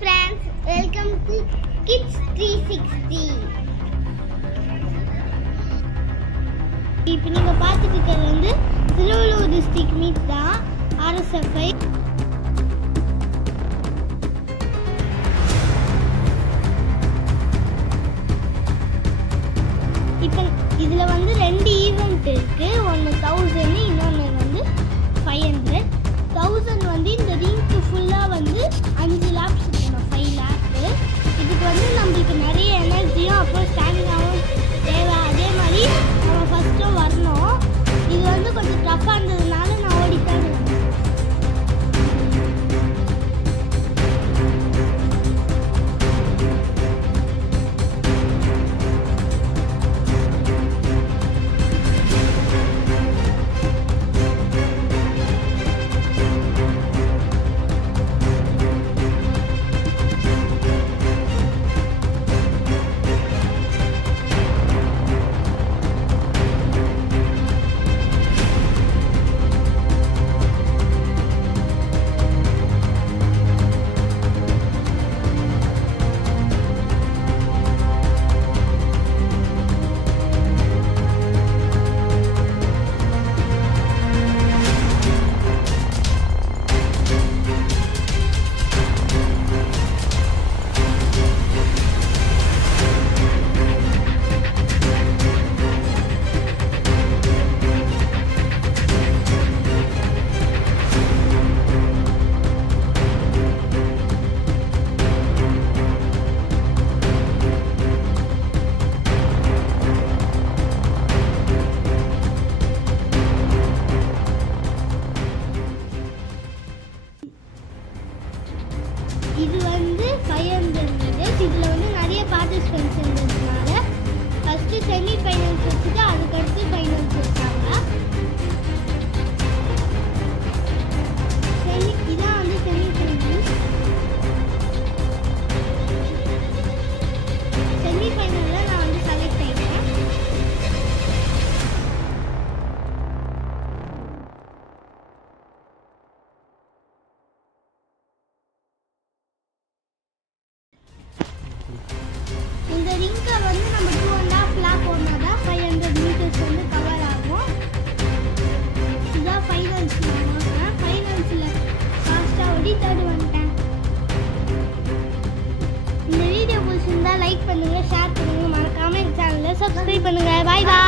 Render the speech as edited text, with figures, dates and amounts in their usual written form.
friends, welcome to Kids 360. இப்போ நீங்க பார்த்துட்டு இருக்கிறது வந்து திருவள்ளூர் டிஸ்ட்ரிக்ட் மீட் தான் RSFI. இப்போ இதுல வந்து ரெண்டு ஈவென்ட் இருக்கு. ஒன்னு 1000, இன்னொன்னு வந்து 500. 1000 வந்து இந்த ரிங்க்கு ஃபுல்லா வந்து 5 லாப்ஸ் இருக்கணும், 5 லாப். இதுக்கு வந்து நம்மளுக்கு நிறைய எனர்ஜியும் அப்புறம் ஸ்டாமினாவும் தேவை. அதே மாதிரி நம்ம ஃபர்ஸ்ட்டும் வரணும். இது வந்து கொஞ்சம் டஃப்பாக இருந்ததுனால நான் ஓடித்தான் இருந்தேன். இது வந்து 500 மீட்டர்ஸ். இதில் வந்து நிறைய பார்ட்டிசிபென்ட்ஸ் இருந்ததுனால ஃபஸ்ட்டு செமி ஃபைனல்ஸ் வச்சுட்டு அதுக்கடுத்து ஃபைனல்ஸ் வச்சாங்க. இதான் வந்து செமி ஃபைனல்ஸ். செமி ஃபைனலில் நான் வந்து செலக்ட் ஆகிட்டேன். இந்த ரிங்கை வந்து நம்ம 2.5 லாப் போனால் தான் 500 மீட்டர்ஸ் வந்து கவர் ஆகும். இதுதான் ஃபைனல்ஸ். நான் ஃபைனல்ஸில் ஃபாஸ்ட்டாக ஓடி தேர்ட் வந்துட்டேன். இந்த வீடியோ பிடிச்சிருந்தா லைக் பண்ணுங்கள், ஷேர் பண்ணுங்கள், மறக்காமல் எங்கள் சேனலை சப்ஸ்கிரைப் பண்ணுங்கள். பாய் பாய்.